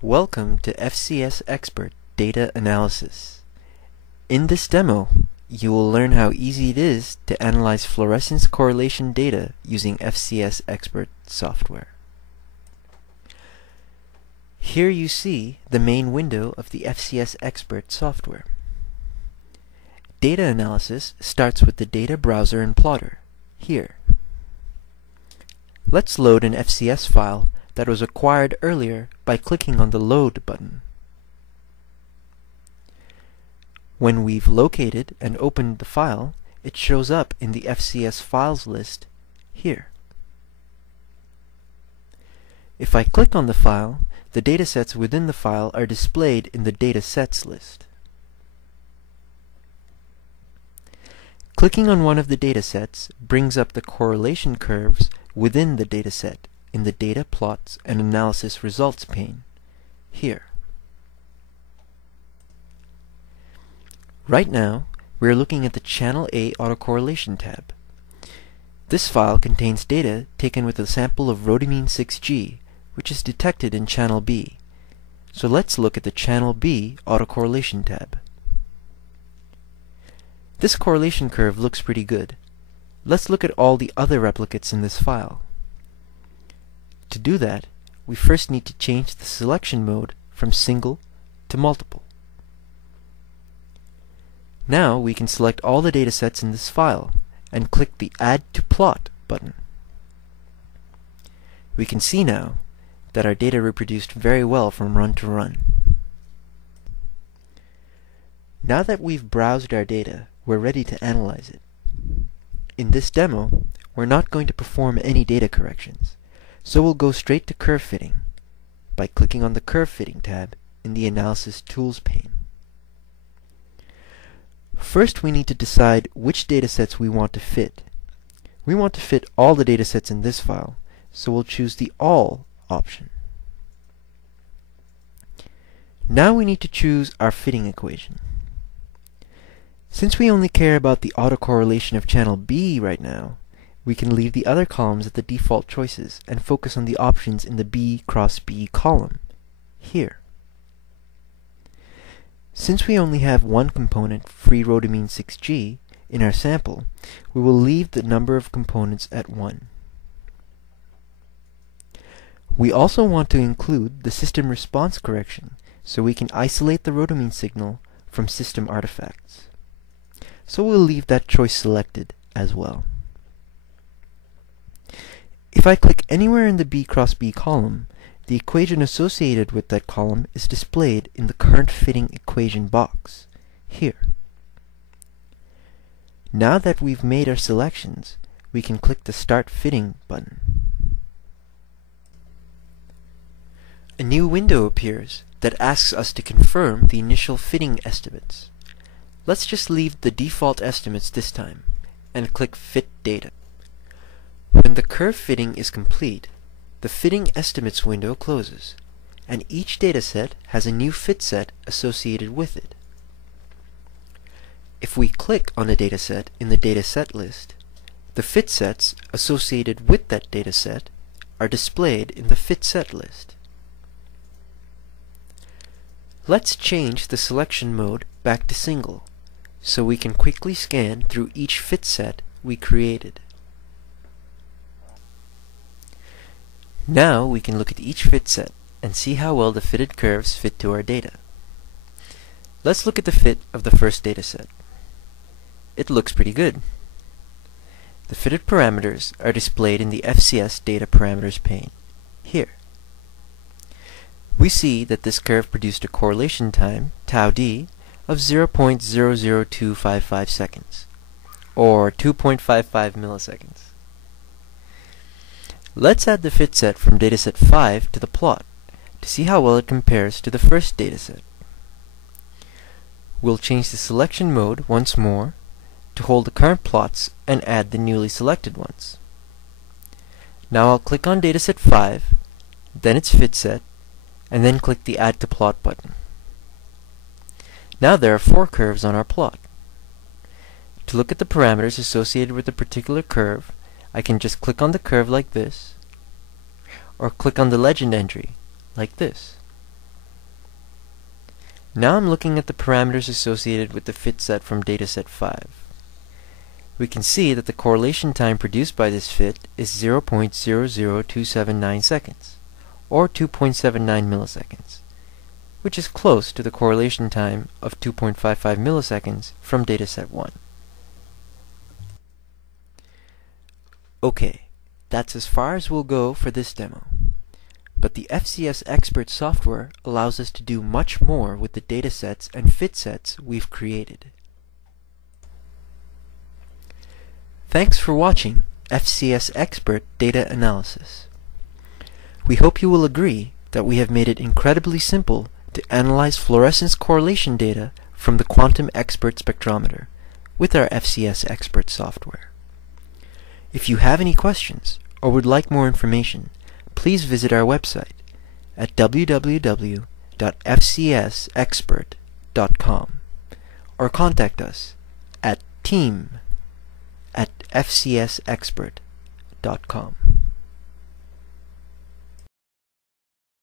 Welcome to FCS Expert Data Analysis. In this demo, you will learn how easy it is to analyze fluorescence correlation data using FCS Expert software. Here you see the main window of the FCS Expert software. Data analysis starts with the data browser and plotter, here. Let's load an FCS file that was acquired earlier by clicking on the Load button. When we've located and opened the file, it shows up in the FCS Files list here. If I click on the file, the datasets within the file are displayed in the Datasets list. Clicking on one of the datasets brings up the correlation curves within the dataset in the Data Plots and Analysis Results pane, here. Right now, we are looking at the Channel A Autocorrelation tab. This file contains data taken with a sample of rhodamine 6G, which is detected in Channel B. So let's look at the Channel B Autocorrelation tab. This correlation curve looks pretty good. Let's look at all the other replicates in this file. To do that, we first need to change the selection mode from single to multiple. Now we can select all the datasets in this file and click the Add to Plot button. We can see now that our data reproduced very well from run to run. Now that we've browsed our data, we're ready to analyze it. In this demo, we're not going to perform any data corrections, so we'll go straight to curve fitting by clicking on the Curve Fitting tab in the Analysis Tools pane. First, we need to decide which datasets we want to fit. We want to fit all the datasets in this file, so we'll choose the All option. Now we need to choose our fitting equation. Since we only care about the autocorrelation of channel B right now, we can leave the other columns at the default choices and focus on the options in the B cross B column, here. Since we only have one component, free rhodamine 6G, in our sample, we will leave the number of components at 1. We also want to include the system response correction, so we can isolate the rhodamine signal from system artifacts. So we'll leave that choice selected as well. If I click anywhere in the B cross B column, the equation associated with that column is displayed in the Current Fitting Equation box, here. Now that we've made our selections, we can click the Start Fitting button. A new window appears that asks us to confirm the initial fitting estimates. Let's just leave the default estimates this time, and click Fit Data. When the curve fitting is complete, the Fitting Estimates window closes, and each dataset has a new fit set associated with it. If we click on a dataset in the Dataset list, the fit sets associated with that dataset are displayed in the Fit Set list. Let's change the selection mode back to single, so we can quickly scan through each fit set we created. Now we can look at each fit set and see how well the fitted curves fit to our data. Let's look at the fit of the first dataset. It looks pretty good. The fitted parameters are displayed in the FCS Data Parameters pane, here. We see that this curve produced a correlation time, tau d, of 0.00255 seconds, or 2.55 milliseconds. Let's add the fit set from dataset 5 to the plot to see how well it compares to the first dataset. We'll change the selection mode once more to hold the current plots and add the newly selected ones. Now I'll click on dataset 5, then its fit set, and then click the Add to Plot button. Now there are 4 curves on our plot. To look at the parameters associated with a particular curve, I can just click on the curve like this, or click on the legend entry like this. Now I'm looking at the parameters associated with the fit set from dataset 5. We can see that the correlation time produced by this fit is 0.00279 seconds, or 2.79 milliseconds, which is close to the correlation time of 2.55 milliseconds from dataset 1. Okay, that's as far as we'll go for this demo. But the FCS Expert software allows us to do much more with the datasets and fit sets we've created. Thanks for watching FCS Expert Data Analysis. We hope you will agree that we have made it incredibly simple to analyze fluorescence correlation data from the QuantumXpert spectrometer with our FCS Expert software. If you have any questions or would like more information, please visit our website at www.fcsexpert.com or contact us at team@fcsexpert.com.